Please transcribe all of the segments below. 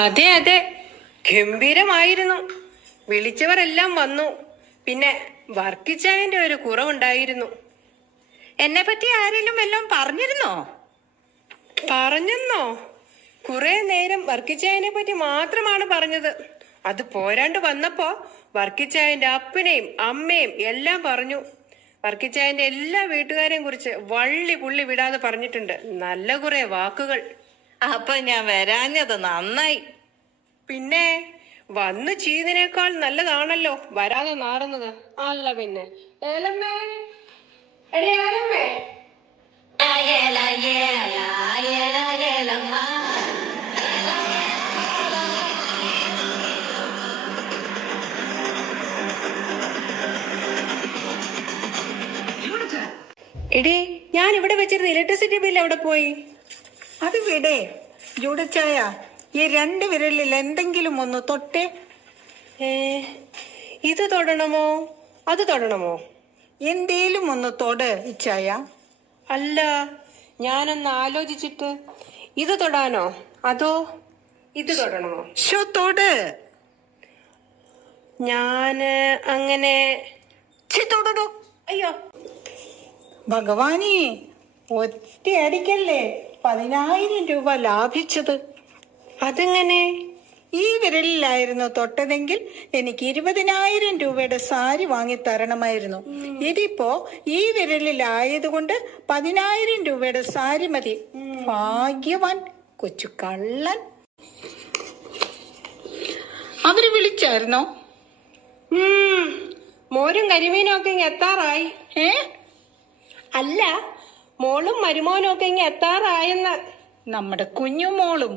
അതെ അതെ, ഗംഭീരമായിരുന്നു. വിളിച്ചവരെല്ലാം വന്നു. പിന്നെ വർക്കിച്ചായന്റെ ഒരു കുറവുണ്ടായിരുന്നു. എന്നെ പറ്റി ആരെങ്കിലും വല്ലതും പറഞ്ഞിരുന്നോ? പറഞ്ഞെന്നോ? കുറെ നേരം വർക്കിച്ചായനെ പറ്റി മാത്രമാണ് പറഞ്ഞത്. അത് പോരാണ്ട് വന്നപ്പോ വർക്കിച്ചായന്റെ അപ്പനെയും അമ്മയും എല്ലാം പറഞ്ഞു. വർക്കിച്ചായന്റെ എല്ലാ വീട്ടുകാരെയും കുറിച്ച് വള്ളി പുള്ളി വിടാതെ പറഞ്ഞിട്ടുണ്ട്. നല്ല കുറെ വാക്കുകൾ. അപ്പൊ ഞാൻ വരാഞ്ഞത് നന്നായി. പിന്നെ വന്നു ചെയ്തതിനേക്കാൾ നല്ലതാണല്ലോ വരാതെ നാറുന്നത്. അല്ല പിന്നെ ഏലമ്മേ, എടി ഏലമ്മേ. എടി, ഞാൻ ഇവിടെ വെച്ചിരുന്ന ഇലക്ട്രിസിറ്റി ബില്ല് എവിടെ പോയി? അത് വിടെ ജൂഡച്ചായ. ഈ 2 വിരലിൽ എന്തെങ്കിലും ഒന്ന് തൊട്ടേ. ഇത് തൊടണമോ അത് തൊടണമോ? എന്തേലും ഒന്ന് തൊട് ഇച്ചായ. അല്ല, ഞാനൊന്ന് ആലോചിച്ചിട്ട് ഇത് തൊടാനോ അതോ ഇത് തൊടണമോ? തൊട്. ഞാന് അങ്ങനെ തൊടു. അയ്യോ ഭഗവാനേ, ഒറ്റയടിക്കല്ലേ 10,000 രൂപ ലാഭിച്ചത്. അതെങ്ങനെ? ഈ വിരലിലായിരുന്നു തൊട്ടതെങ്കിൽ എനിക്ക് 20,000 രൂപയുടെ സാരി വാങ്ങി തരണമായിരുന്നു. ഇതിപ്പോ ഈ വിരലിലായതുകൊണ്ട് 10,000 രൂപയുടെ സാരി മതി. ഭാഗ്യവാൻ കൊച്ചു കള്ളൻ. അവര് വിളിച്ചായിരുന്നോ? മോരും കരിമീനും ഒക്കെ ഇങ്ങ് എത്താറായി. അല്ല, മോളും മരുമോനും ഒക്കെ ഇങ്ങ് എത്താറായെന്ന്. നമ്മുടെ കുഞ്ഞുമോളും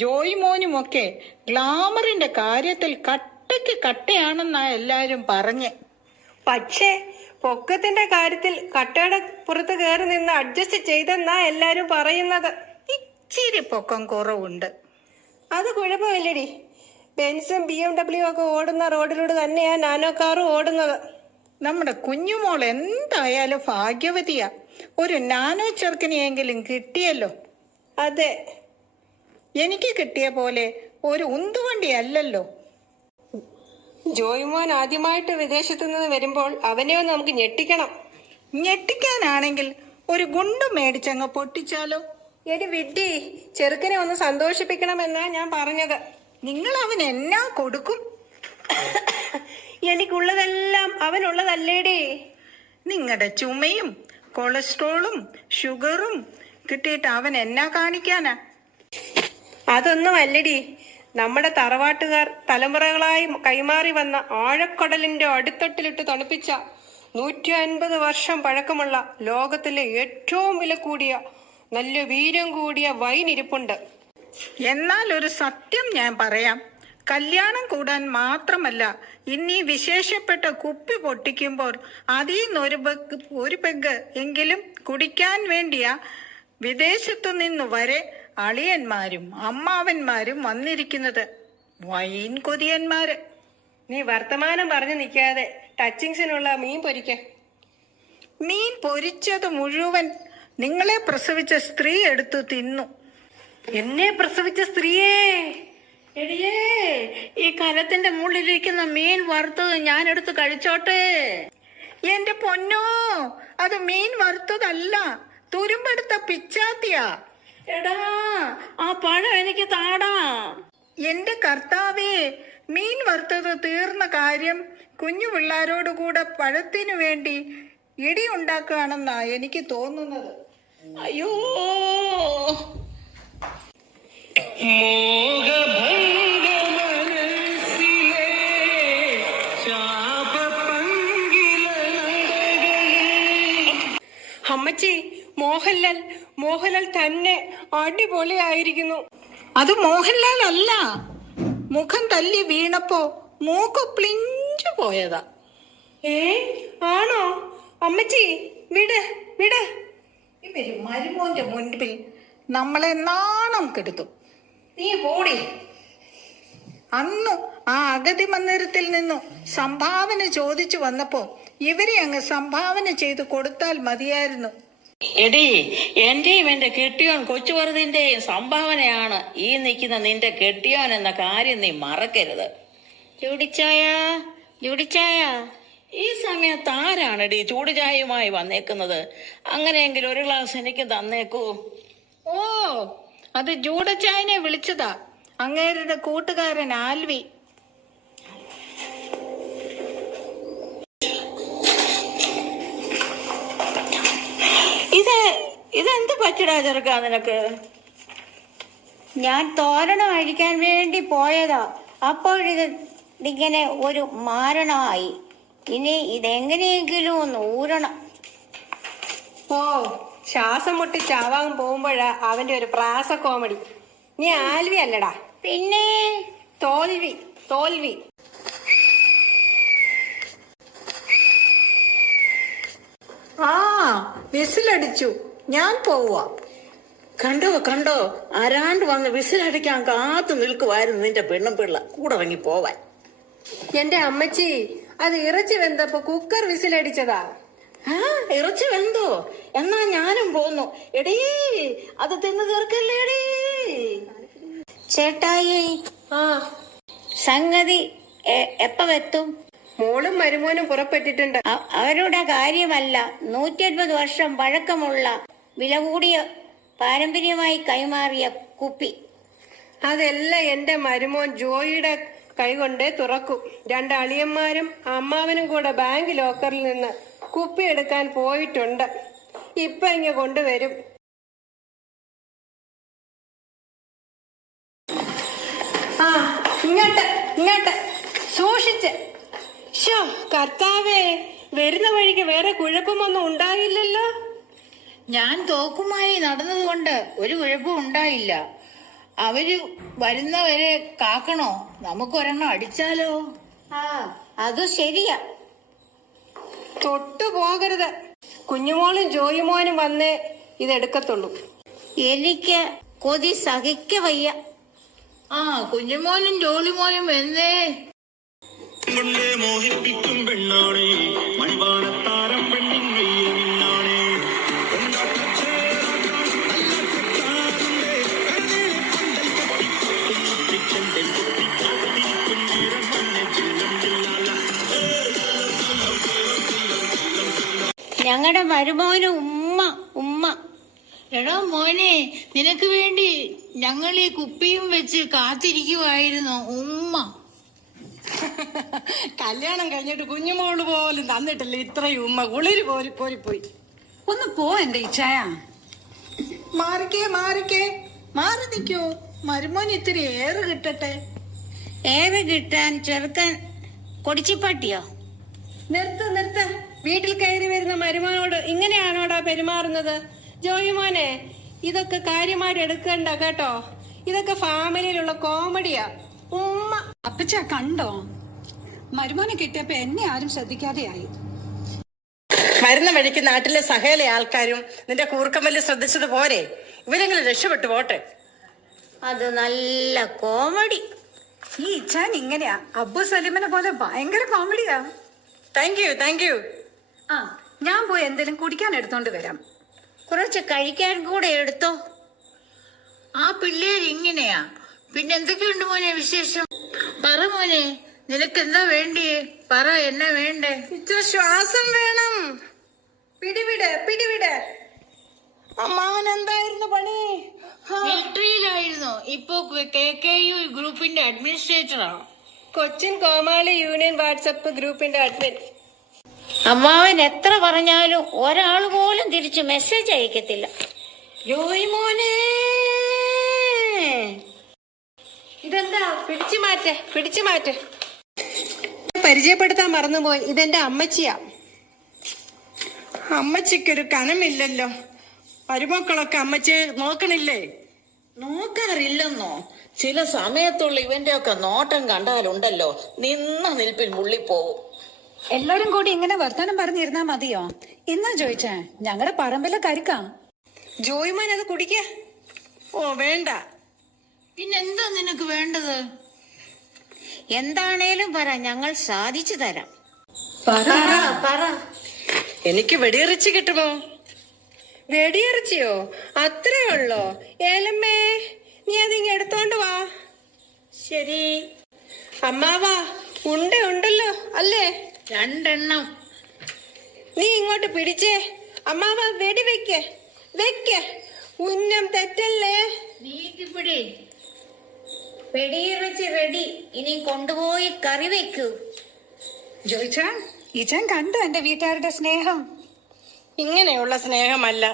ജോയി മോനും ഒക്കെ ഗ്ലാമറിന്റെ കാര്യത്തിൽ കട്ടയ്ക്ക് കട്ടയാണെന്നാ എല്ലാരും പറഞ്ഞ്. പക്ഷേ പൊക്കത്തിന്റെ കാര്യത്തിൽ കട്ടയുടെ പുറത്ത് കയറി നിന്ന് അഡ്ജസ്റ്റ് ചെയ്തെന്നാ എല്ലാരും പറയുന്നത്. ഇച്ചിരി പൊക്കം കുറവുണ്ട്. അത് കുഴപ്പമില്ലടി. ബെൻസും BMW ഒക്കെ ഓടുന്ന റോഡിലൂടെ തന്നെയാ നാനോ കാറും ഓടുന്നത്. നമ്മുടെ കുഞ്ഞുമോൾ എന്തായാലും ഭാഗ്യവതിയാ. ഒരു നാനോ ചെറുക്കനെയെങ്കിലും കിട്ടിയല്ലോ. അതെ, എനിക്ക് കിട്ടിയ പോലെ ഒരു ഉന്തുവണ്ടി അല്ലല്ലോ. ജോയ്മോൻ ആദ്യമായിട്ട് വിദേശത്തു നിന്ന് വരുമ്പോൾ അവനെ ഒന്ന് നമുക്ക് ഞെട്ടിക്കണം. ഞെട്ടിക്കാനാണെങ്കിൽ ഒരു ഗുണ്ട് മേടിച്ചങ്ങ് പൊട്ടിച്ചാലോ? എടി വിഡ്ഢി, ചെറുക്കനെ ഒന്ന് സന്തോഷിപ്പിക്കണമെന്നാ ഞാൻ പറഞ്ഞത്. നിങ്ങൾ അവൻ എന്നാ കൊടുക്കും? എനിക്കുള്ളതെല്ലാം അവനുള്ളതല്ലേടി. നിങ്ങളുടെ ചുമയും കൊളസ്ട്രോളും ഷുഗറും കിട്ടിയിട്ട് അവൻ എന്നാ കാണിക്കാനാ? അതൊന്നും അല്ലടി. നമ്മുടെ തറവാട്ടുകാർ തലമുറകളായി കൈമാറി വന്ന ആഴക്കടലിന്റെ അടിത്തട്ടിലിട്ട് തണുപ്പിച്ച 150 വർഷം പഴക്കമുള്ള ലോകത്തിലെ ഏറ്റവും വില കൂടിയ നല്ല വീര്യം കൂടിയ വൈൻ ഇരിപ്പുണ്ട്. എന്നാൽ ഒരു സത്യം ഞാൻ പറയാം. കല്യാണം കൂടാൻ മാത്രമല്ല, ഇന്നീ വിശേഷപ്പെട്ട കുപ്പി പൊട്ടിക്കുമ്പോൾ അതിൽ ഒരു പെഗ് എങ്കിലും കുടിക്കാൻ വേണ്ടിയാ വിദേശത്തു നിന്നു വരെ അളിയന്മാരും അമ്മാവന്മാരും വന്നിരിക്കുന്നത്. വൈൻ കൊതിയന്മാര്. നീ വർത്തമാനം പറഞ്ഞു നിൽക്കാതെ ടച്ചിങ്സിനുള്ള മീൻ പൊരിക്ക. മീൻ പൊരിച്ചത് മുഴുവൻ നിങ്ങളെ പ്രസവിച്ച സ്ത്രീ എടുത്തു തിന്നു. എന്നെ പ്രസവിച്ച സ്ത്രീയേ? എടിയേ, ഈ കലത്തിന്റെ മുള്ളിലിരിക്കുന്ന മീൻ വറുത്തത് ഞാൻ എടുത്ത് കഴിച്ചോട്ടെ? എന്റെ പൊന്നോ, അത് മീൻ വറുത്തതല്ല, തുരുമ്പെടുത്ത പിച്ചാത്തിയാ. എടാ, ആ പഴം എനിക്ക് താടാ. എന്റെ കർത്താവേ, മീൻ വറുത്തത് തീർന്ന കാര്യം കുഞ്ഞു പിള്ളാരോടുകൂടെ പഴത്തിനു വേണ്ടി ഇടി ഉണ്ടാക്കുകയാണെന്നാ എനിക്ക് തോന്നുന്നത്. അയ്യോ, അമ്മച്ചി, മോഹൻലാൽ തന്നെ അടിപൊളിയായിരിക്കുന്നു. അത് മോഹൻലാൽ അല്ല, മുഖം തല്ലി വീണപ്പോ മൂക്ക് പ്ലിഞ്ചു പോയതാ. ആണോ? അമ്മച്ചി വിട്. ഇവര് മരുമോന്റെ മുൻപിൽ നമ്മളെ നാണം കെടുത്തും. നീ പോടി. അന്നു ആ അഗതി മന്ദിരത്തിൽ നിന്നു സംഭാവന ചോദിച്ചു വന്നപ്പോ ഇവരെ അങ്ങ് സംഭാവന ചെയ്തു കൊടുത്താൽ മതിയായിരുന്നു. എടി എന്റെയും എന്റെ കെട്ടിയോൻ കൊച്ചുവറുതിന്റെയും സംഭാവനയാണ് ഈ നിൽക്കുന്ന നിന്റെ കെട്ടിയോൻ എന്ന കാര്യം നീ മറക്കരുത്. ചൂടിച്ചായ ചൂടിച്ചായ ഈ സമയത്ത് ആരാണെടി ചൂടുചായയുമായി വന്നേക്കുന്നത്? അങ്ങനെയെങ്കിൽ ഒരു ഗ്ലാസ് എനിക്ക് തന്നേക്കൂ. ഓ, അത് ജൂഡച്ചായനെ വിളിച്ചതാ, അങ്ങേരുടെ കൂട്ടുകാരൻ ആൽവി. ഇതെന്ത് പറ്റിടാ ചെറുക്കാ നിനക്ക്? ഞാൻ തോരണം അഴിക്കാൻ വേണ്ടി പോയതാ, അപ്പോഴിങ്ങനെ ഒരു മാരണമായി. ഇനി ഇതെങ്ങനെയെങ്കിലും ഒന്ന് ഊരണം. ഓ, ശ്വാസം മുട്ടി ചാവാൻ പോകുമ്പോഴാ അവന്റെ ഒരു പ്രാസ കോമഡി. നീ ആൽവി അല്ലടാ, പിന്നെ തോൽവി തോൽവി. ആ, വിസിലടിച്ചു, ഞാൻ പോവാ. കണ്ടോ കണ്ടോ, ആരാണ്ട് വന്ന് വിസിലടിക്കാൻ കാത്തു നിൽക്കുമായിരുന്നു നിന്റെ പെണ്ണും പിള്ള കൂടെ ഇറങ്ങി പോവാൻ. എന്റെ അമ്മച്ചി, അത് ഇറച്ചി വെന്തപ്പോ കുക്കർ വിസിലടിച്ചതാ. ആ, ഇറച്ചി വെന്തോ? എന്നാ ഞാനും പോന്നു. എടീ, അത് തിന്നു തീർക്കല്ലേടീ. ചേട്ടായി, ആ, സംഗതി എപ്പവെത്തും? മോളും മരുമോനും പുറപ്പെട്ടിട്ടുണ്ട്. അവരുടെ കാര്യമല്ല, 150 വർഷം പഴക്കമുള്ള വില കൂടിയ പാരമ്പര്യമായി കൈമാറിയ കുപ്പി. അതെല്ലാം എന്റെ മരുമോൻ ജോയിയുടെ കൈകൊണ്ട് തുറക്കും. 2 അളിയന്മാരും അമ്മാവനും കൂടെ ബാങ്ക് ലോക്കറിൽ നിന്ന് കുപ്പി എടുക്കാൻ പോയിട്ടുണ്ട്. ഇപ്പൊ ഇങ്ങ് കൊണ്ടുവരും. ആ, ഇങ്ങോട്ട് ഇങ്ങോട്ട് സൂക്ഷിച്ച്. ശോ കർത്താവേ, വരുന്ന വഴിക്ക് വേറെ കുഴപ്പമൊന്നും ഉണ്ടായില്ലല്ലോ. ഞാൻ തോക്കുമായി നടന്നതുകൊണ്ട് ഒരു കുഴപ്പവും ഉണ്ടായില്ല. അവര് വരുന്നവരെ കാക്കണോ? നമുക്കൊരെണ്ണം അടിച്ചാലോ? ആ, അത് ശരിയാ. തൊട്ടു പോകരുത്. കുഞ്ഞുമോളും ജോയിമോനും വന്നേ ഇതെടുക്കത്തുള്ളൂ. എനിക്ക് കൊതി സഹിക്ക വയ്യ. ആ, കുഞ്ഞുമോനും ജോലിമോനും എന്നേ. മോഹിപ്പിക്കും പെണ്ണാണേ മൺപാണത്താരം പെണ്ണിൻ വീരനാണേ. ഞങ്ങളുടെ മരുമോന് ഉമ്മ ഉമ്മ. എടാ മോനെ, നിനക്ക് വേണ്ടി ഞങ്ങൾ ഈ കുപ്പിയും വെച്ച് കാത്തിരിക്കുവായിരുന്നു. ഉമ്മ. കല്യാണം കഴിഞ്ഞിട്ട് കുഞ്ഞുമോള് പോലും തന്നിട്ടില്ല ഇത്രയും ഉമ്മ. കുളിര് പോരിപ്പോയി. ഒന്ന് പോ എന്റെ ഇച്ഛായ. മാറിക്കേ മാറിക്കേ, മാറി നിൽക്കൂ. മരുമോൻ ഇത്തിരി ഏറ് കിട്ടട്ടെ. ഏറെ കിട്ടാൻ ചെറുക്കൻ കൊടിച്ചിപ്പട്ടിയോ? നിർത്ത്. വീട്ടിൽ കയറി വരുന്ന മരുമോനോട് ഇങ്ങനെയാണോടാ പെരുമാറുന്നത്? ജോയിമോനെ, ഇതൊക്കെ കാര്യമായിട്ട് എടുക്കണ്ട കേട്ടോ. ഇതൊക്കെ ഫാമിലിയിലുള്ള കോമഡിയാ. ഉമ്മ. അപ്പച്ച കണ്ടോ, മരുമോനെ കിട്ടിയപ്പോ എന്നെ ആരും ശ്രദ്ധിക്കാതെയായി. വരുന്ന വഴിക്ക് നാട്ടിലെ സകല ആൾക്കാരും നിന്റെ കൂർക്കമ്പല്ല് ശ്രദ്ധിച്ചത് പോരെ? ഇവരെങ്കിലും രക്ഷപ്പെട്ടു പോട്ടെ. അത് നല്ല കോമഡി. ഈ ഇച്ഛാൻ ഇങ്ങനെയാ, അബ്ബു സലീമിനെ പോലെ ഭയങ്കര കോമഡിയാ. Thank you. ആ, ഞാൻ പോയി എന്തെങ്കിലും കുടിക്കാൻ എടുത്തോണ്ട് വരാം. കുറച്ച് കഴിക്കാൻ കൂടെ എടുത്തോ. ആ പിള്ളേർ ഇങ്ങനെയാ. പിന്നെ എന്തൊക്കെയുണ്ട് മോനെ വിശേഷം? പറ മോനെ, നിനക്കെന്താ വേണ്ടിയേ? പറ, എന്നാ വേണ്ടേ? ഇച്ചിരി ശ്വാസം വേണം. പിടിവിട്. അമ്മാവൻ എന്തായിരുന്നു പണി? മിലിറ്ററിയിലായിരുന്നു. ഇപ്പോ KKU ഗ്രൂപ്പിന്റെ അഡ്മിനിസ്ട്രേറ്ററാ. കൊച്ചിൻ കോമാളി യൂണിയൻ വാട്സപ്പ് ഗ്രൂപ്പിന്റെ അഡ്മിൻ. അമ്മാവൻ എത്ര പറഞ്ഞാലും ഒരാൾ പോലും തിരിച്ച് മെസ്സേജ് അയക്കത്തില്ല. ജോയിമോനെ, ഇതെന്താ? പിടിച്ചു മാറ്റ്. പരിചയപ്പെടുത്താൻ മറന്നുപോയി, ഇതെന്റെ അമ്മച്ചിയാ. അമ്മച്ചിക്കൊരു കനമില്ലല്ലോ. മരുമക്കളൊക്കെ അമ്മച്ചി നോക്കണില്ലേ? നോക്കാറില്ലെന്നോ? ചില സമയത്തുള്ള ഇവന്റെ ഒക്കെ നോട്ടം കണ്ടാലുണ്ടല്ലോ, നിന്ന നിൽപ്പിൽ മുള്ളിപ്പോവും. എല്ലാരും കൂടി ഇങ്ങനെ വർത്താനം പറഞ്ഞിരുന്നാ മതിയോ? എന്നാ ചോദിച്ചേ, ഞങ്ങളുടെ പറമ്പിലെ കരിക്കാം. ജോയിമോൻ അത് കുടിക്ക. ഓ വേണ്ട. പിന്നെന്താ നിനക്ക് വേണ്ടത്? എന്താണേലും പറ, ഞങ്ങൾ സാധിച്ചു തരാം. എനിക്ക് വെടിയിറച്ചി കിട്ടുമോ? വെടിയിറച്ചിയോ? അത്രേ ഉള്ളോ? ഏലമ്മേ, നീ അതിങ്ങ് എടുത്തോണ്ട് വാ. ശരി. അമ്മാവാ, ഉണ്ടല്ലോ അല്ലേ? 2 എണ്ണം. നീ ഇങ്ങോട്ട് പിടിച്ചേ. അമ്മാവാ, വെടി വെക്ക. ഉന്നം തെറ്റല്ലേ? നീക്കിപ്പിടി. വെടിയിറച്ചി റെഡി. ഇനി കൊണ്ടുപോയി കറി വെക്കൂ. ജോയിച്ച, ഇച്ചാൻ കണ്ടു എന്റെ വീട്ടുകാരുടെ സ്നേഹം. ഇങ്ങനെയുള്ള സ്നേഹമല്ല,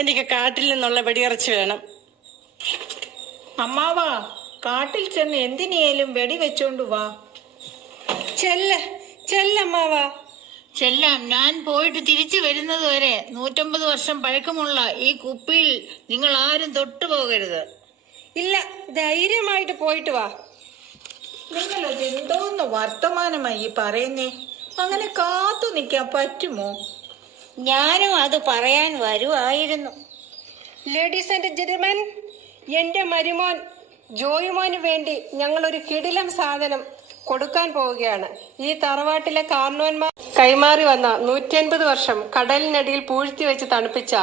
എനിക്ക് കാട്ടിൽ നിന്നുള്ള വെടിയിറച്ചി വേണം. അമ്മാവാ, കാട്ടിൽ ചെന്ന് എന്തിനേലും വെടി വെച്ചോണ്ടു വാ. ചെല്ലമ്മാവാ. ചെല്ലാം. ഞാൻ പോയിട്ട് തിരിച്ചു വരുന്നത് വരെ 150 വർഷം പഴക്കമുള്ള ഈ കുപ്പിയിൽ നിങ്ങൾ ആരും തൊട്ടുപോകരുത്. ഇല്ല, ധൈര്യമായിട്ട് പോയിട്ട് വാ. നിങ്ങളത് എന്തോന്ന് വർത്തമാനമായി പറയുന്നേ? അങ്ങനെ കാത്തു നിൽക്കാൻ പറ്റുമോ? ഞാനും അത് പറയാൻ വരുമായിരുന്നു. ലേഡീസ് ആൻഡ് ജെന്റിൽമെൻ, എന്റെ മരുമോൻ ജോയിമോന് വേണ്ടി ഞങ്ങൾ ഒരു കിടിലം സാധനം കൊടുക്കാൻ പോവുകയാണ്. ഈ തറവാട്ടിലെ കാർണോന്മാർ കൈമാറി വന്ന 150 വർഷം കടലിനടിയിൽ പൂഴ്ത്തി വെച്ച് തണുപ്പിച്ച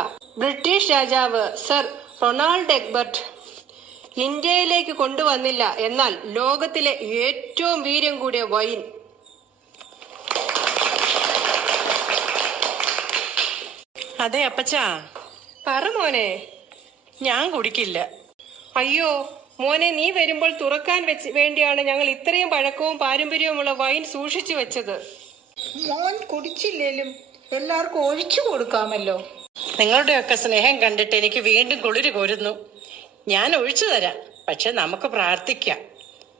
ബ്രിട്ടീഷ് രാജാവ് സർ റൊണാൾഡ് എഗ്ബർട്ട് ഇന്ത്യയിലേക്ക് കൊണ്ടുവന്നില്ല, എന്നാൽ ലോകത്തിലെ ഏറ്റവും വീര്യം കൂടിയ വൈൻ. അതെ അപ്പച്ചാ. പറ മോനെ. ഞാൻ കുടിക്കില്ല. അയ്യോ മോനെ, നീ വരുമ്പോൾ തുറക്കാൻ വേണ്ടിയാണ് ഞങ്ങൾ ഇത്രയും പഴക്കവും പാരമ്പര്യവുമുള്ള വൈൻ സൂക്ഷിച്ചു വെച്ചത്. മോൻ കുടിച്ചില്ലേലും എല്ലാവർക്കും ഒഴിച്ചു കൊടുക്കാമല്ലോ. നിങ്ങളുടെയൊക്കെ സ്നേഹം കണ്ടിട്ട് എനിക്ക് വീണ്ടും കുളിര് കോരുന്നു. ഞാൻ ഒഴിച്ചു തരാം, പക്ഷെ നമുക്ക് പ്രാർത്ഥിക്കാം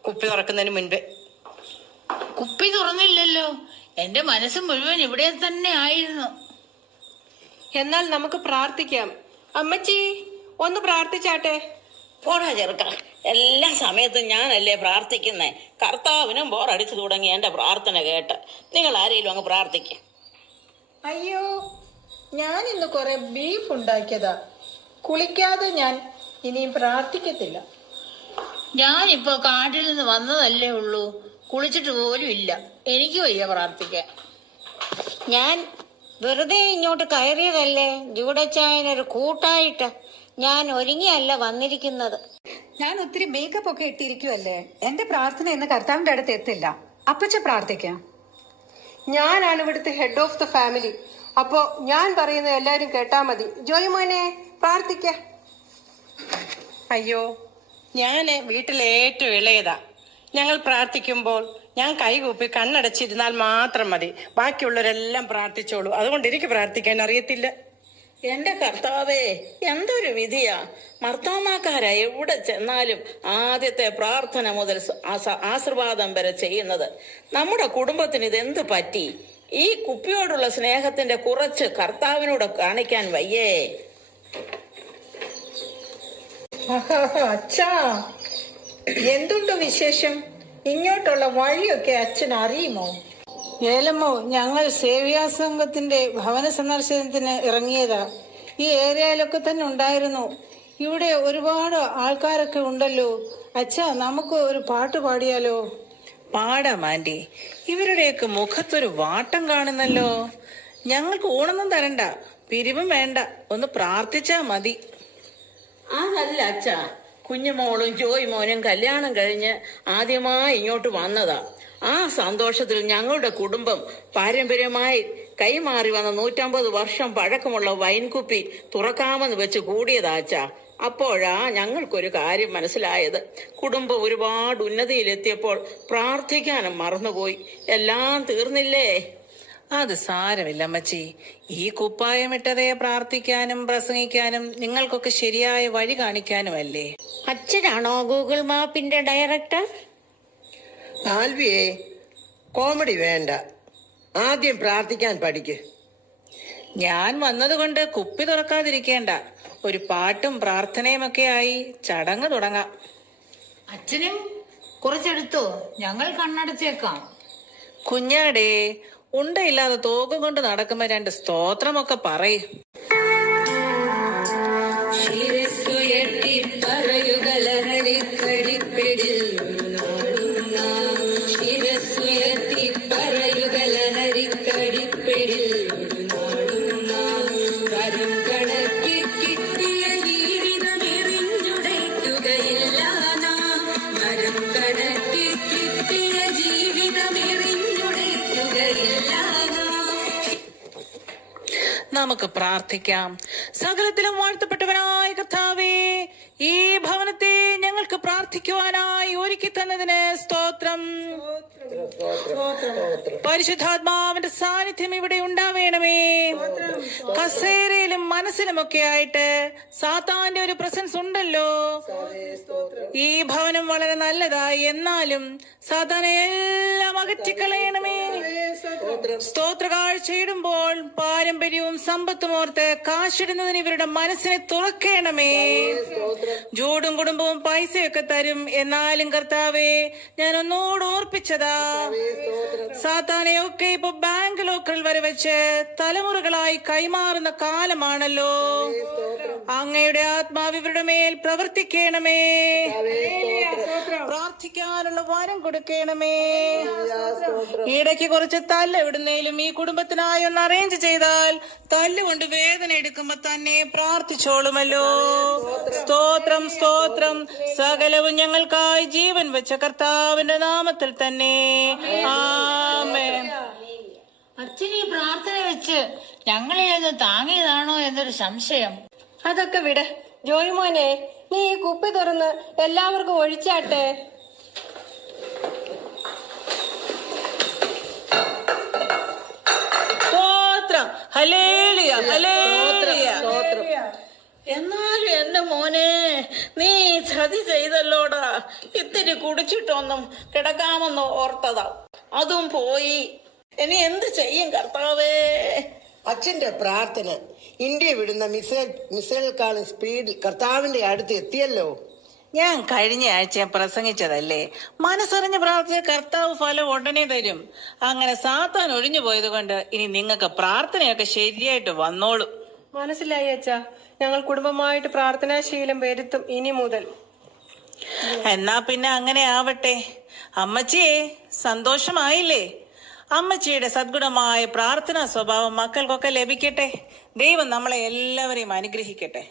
കുപ്പി തുറക്കുന്നതിന് മുൻപേ. കുപ്പി തുറന്നില്ലല്ലോ. എന്റെ മനസ്സ് മുഴുവൻ ഇവിടെ തന്നെ ആയിരുന്നു. എന്നാൽ നമുക്ക് പ്രാർത്ഥിക്കാം. അമ്മച്ചി, ഒന്ന് പ്രാർത്ഥിച്ചാട്ടെ. പോടാ ചെറുക്ക, എല്ലാ സമയത്തും ഞാനല്ലേ പ്രാർത്ഥിക്കുന്നേ. കർത്താവിനും ബോറടിച്ചു തുടങ്ങി എന്റെ പ്രാർത്ഥന കേട്ട്. നിങ്ങൾ ആരെങ്കിലും അങ്ങ് പ്രാർത്ഥിക്കും. അയ്യോ, ഞാൻ ഇന്ന് കുറെ ബീഫ് ഉണ്ടാക്കിയതാ. കുളിക്കാതെ ഞാൻ ഇനിയും പ്രാർത്ഥിക്കത്തില്ല. ഞാനിപ്പോ കാട്ടിൽ നിന്ന് വന്നതല്ലേ ഉള്ളൂ. കുളിച്ചിട്ട് പോലും ഇല്ല. എനിക്ക് വയ്യ പ്രാർത്ഥിക്കാൻ. ഞാൻ വെറുതെ ഇങ്ങോട്ട് കയറിയതല്ലേ. ജൂഡച്ചായനൊരു കൂട്ടായിട്ട്. ഞാൻ ഒരുങ്ങിയല്ല വന്നിരിക്കുന്നത്. ഞാൻ ഒത്തിരി മേക്കപ്പ് ഒക്കെ ഇട്ടിരിക്കുവല്ലേ. എന്റെ പ്രാർത്ഥന ഇന്ന് കർത്താവിന്റെ അടുത്ത് എത്തില്ല. അപ്പച്ച പ്രാർത്ഥിക്കാം. ഞാനാണ് ഇവിടുത്തെ ഹെഡ് ഓഫ് ദ ഫാമിലി. അപ്പോ ഞാൻ പറയുന്നത് എല്ലാരും കേട്ടാ മതി. ജോയി മോനെ, പ്രാർത്ഥിക്ക. അയ്യോ, ഞാന് വീട്ടിലെ ഏറ്റവും ഇളയതാ. ഞങ്ങൾ പ്രാർത്ഥിക്കുമ്പോൾ ഞാൻ കൈകൂപ്പി കണ്ണടച്ചിരുന്നാൽ മാത്രം മതി. ബാക്കിയുള്ളവരെല്ലാം പ്രാർത്ഥിച്ചോളൂ. അതുകൊണ്ട് എനിക്ക് പ്രാർത്ഥിക്കാൻ അറിയത്തില്ല. എന്റെ കർത്താവേ, എന്തൊരു വിധിയാ. മർത്തോമാക്കാരാ എവിടെ ചെന്നാലും ആദ്യത്തെ പ്രാർത്ഥന മുതൽ ആശീർവാദം വരെ ചെയ്യുന്നത്. നമ്മുടെ കുടുംബത്തിന് ഇതെന്ത് പറ്റി? ഈ കുപ്പിയോടുള്ള സ്നേഹത്തിന്റെ കുറച്ച് കർത്താവിനോട് കാണിക്കാൻ വയ്യേ? അച്ഛാ, എന്തുണ്ട് വിശേഷം? ഇങ്ങോട്ടുള്ള വഴിയൊക്കെ അച്ഛൻ അറിയുമോ? ഏലമ്മോ, ഞങ്ങൾ സേവ്യാ സംഘത്തിന്റെ ഭവന സന്ദർശനത്തിന് ഇറങ്ങിയതാ. ഈ ഏരിയയിലൊക്കെ തന്നെ ഉണ്ടായിരുന്നു. ഇവിടെ ഒരുപാട് ആൾക്കാരൊക്കെ ഉണ്ടല്ലോ. അച്ഛാ, നമുക്ക് ഒരു പാട്ട് പാടിയാലോ? പാടാം ആന്റി. ഇവരുടെയൊക്കെ മുഖത്തൊരു വാട്ടം കാണുന്നല്ലോ. ഞങ്ങൾക്ക് ഊണൊന്നും തരണ്ട, പിരിവും വേണ്ട, ഒന്ന് പ്രാർത്ഥിച്ചാ മതി. അതല്ല അച്ഛാ, കുഞ്ഞുമോളും ജോയ് മോനും കല്യാണം കഴിഞ്ഞ് ആദ്യമായി ഇങ്ങോട്ട് വന്നതാ. ആ സന്തോഷത്തിൽ ഞങ്ങളുടെ കുടുംബം പാരമ്പര്യമായി കൈമാറി വന്ന 150 വർഷം പഴക്കമുള്ള വൈൻകുപ്പി തുറക്കാമെന്ന് വെച്ച് കൂടിയതാച്ചാ. അപ്പോഴാ ഞങ്ങൾക്കൊരു കാര്യം മനസ്സിലായത്. കുടുംബം ഒരുപാട് ഉന്നതിയിലെത്തിയപ്പോൾ പ്രാർത്ഥിക്കാനും മറന്നുപോയി. എല്ലാം തീർന്നില്ലേ? അത് സാരമില്ല അമ്മച്ചി. ഈ കുപ്പായമിട്ടതേ പ്രാർത്ഥിക്കാനും പ്രസംഗിക്കാനും നിങ്ങൾക്കൊക്കെ ശരിയായ വഴി കാണിക്കാനുമല്ലേ. അച്ഛനാണോ ഗൂഗിൾ മാപ്പിന്റെ ഡയറക്ടർ? ആൽവിയെ, കോമഡി വേണ്ട, ആദ്യം പ്രാർത്ഥിക്കാൻ പഠിക്ക്. ഞാൻ വന്നതുകൊണ്ട് കുപ്പി തുറക്കാതിരിക്കേണ്ട. ഒരു പാട്ടും പ്രാർത്ഥനയും ഒക്കെ ആയി ചടങ്ങ് തുടങ്ങാം. അച്ഛനും കുറച്ചെടുത്തോ, ഞങ്ങൾ കണ്ണടച്ചേക്കാം. കുഞ്ഞാടേ, ഉണ്ടയില്ലാതെ തോക്കും കൊണ്ട് നടക്കുമ്പോ 2 സ്തോത്രമൊക്കെ പറയും. ശിരസ്സുയർത്തി പറയുക ലഹരിക്കടിപ്പിടിൽ ശിരസ്സുയർത്തി പറയുക ലഹരിക്കടിപ്പിടിൽ ഒരു നാടും നാം കരം കണക്കിൽ നമുക്ക് പ്രാർത്ഥിക്കാം. സകലത്തിലും വാഴ്ത്തപ്പെട്ടവനായ കർത്താവേ, ഈ ഭവനത്തെ ഞങ്ങൾക്ക് പ്രാർത്ഥിക്കുവാനായി ഒരുക്കി തന്നതിന് സ്തോത്രം. പരിശുദ്ധാത്മാവിന്റെ സാന്നിധ്യം ഇവിടെ ഉണ്ടാവേണമേ. കസേരയിലും മനസ്സിലുമൊക്കെ ആയിട്ട് സാത്താന്റെ ഒരു പ്രസൻസ് ഉണ്ടല്ലോ. ഈ ഭവനം വളരെ നല്ലതായി, എന്നാലും സാത്താനെ എല്ലാം അകറ്റിക്കളയണമേ. സ്തോത്ര കാഴ്ചയിടുമ്പോൾ പാരമ്പര്യവും സമ്പത്തും ഓർത്ത് കാശിടുന്നതിന് ഇവരുടെ മനസ്സിനെ തുറക്കണമേ. ജോഡും കുടുംബവും പൈസയൊക്കെ തരും, എന്നാലും കർത്താവേ, ഞാൻ ഒന്നോട് ഓർപ്പിച്ചതാ, സാത്താനെയൊക്കെ ഇപ്പൊ ബാങ്ക് ലോക്കറിൽ വരെ വെച്ച് തലമുറകളായി കൈമാറുന്ന കാലമാണല്ലോ. അങ്ങയുടെ ആത്മാവ് ഇവരുടെ മേൽ പ്രവർത്തിക്കണമേ. പ്രാർത്ഥിക്കാനുള്ള വരം കൊടുക്കണമേ. ഇടയ്ക്ക് കുറച്ച് തല്ല് എവിടുന്നേലും ഈ കുടുംബത്തിനായി ഒന്ന് അറേഞ്ച് ചെയ്താൽ തല്ലുകൊണ്ട് വേദന എടുക്കുമ്പോ തന്നെ പ്രാർത്ഥിച്ചോളുമല്ലോ. സ്തോത്രം, സ്തോത്രം. സകലവും ഞങ്ങൾക്കായി ജീവൻ വെച്ച കർത്താവിന്റെ നാമത്തിൽ തന്നെ ആമേൻ. അച്ഛൻ ഈ പ്രാർത്ഥന വെച്ച് ഞങ്ങളെ ഒന്ന് താങ്ങിയതാണോ എന്നൊരു സംശയം. അതൊക്കെ വിട്. ജോയ് മോനെ, നീ ഈ കുപ്പി തുറന്ന് എല്ലാവർക്കും ഒഴിച്ചാട്ടെ. സ്തോത്രം. Hallelujah, hallelujah. എന്നാലും എന്റെ മോനെ, നീ ചതി ചെയ്തല്ലോടാ. ഇത്തിരി കുടിച്ചിട്ടൊന്നും കിടക്കാമെന്ന് ഓർത്തതാ, അതും പോയി. ഇനി എന്ത് ചെയ്യും കർത്താവേ? അച്ഛന്റെ പ്രാർത്ഥന ഇന്ത്യ വിടുന്ന മിസൈലിനെക്കാളും സ്പീഡിൽ കർത്താവിന്റെ അടുത്ത് എത്തിയല്ലോ. ഞാൻ കഴിഞ്ഞ ആഴ്ച പ്രസംഗിച്ചതല്ലേ, മനസ്സറിഞ്ഞ് പ്രാർത്ഥിച്ച കർത്താവ് ഫലം ഉടനെ തരും. അങ്ങനെ സാത്താൻ ഒഴിഞ്ഞു പോയത് കൊണ്ട് ഇനി നിങ്ങൾക്ക് പ്രാർത്ഥനയൊക്കെ ശരിയായിട്ട് വന്നോളും. മനസ്സിലായി അച്ഛാ. ഞങ്ങൾ കുടുംബമായിട്ട് പ്രാർത്ഥനാശീലം വരുത്തും ഇനി മുതൽ. എന്നാ പിന്നെ അങ്ങനെ ആവട്ടെ. അമ്മച്ചിയെ, സന്തോഷമായില്ലേ? അമ്മച്ചിയുടെ സദ്ഗുണമായ പ്രാർത്ഥനാ സ്വഭാവം മക്കൾക്കൊക്കെ ലഭിക്കട്ടെ. ദൈവം നമ്മളെ എല്ലാവരെയും അനുഗ്രഹിക്കട്ടെ.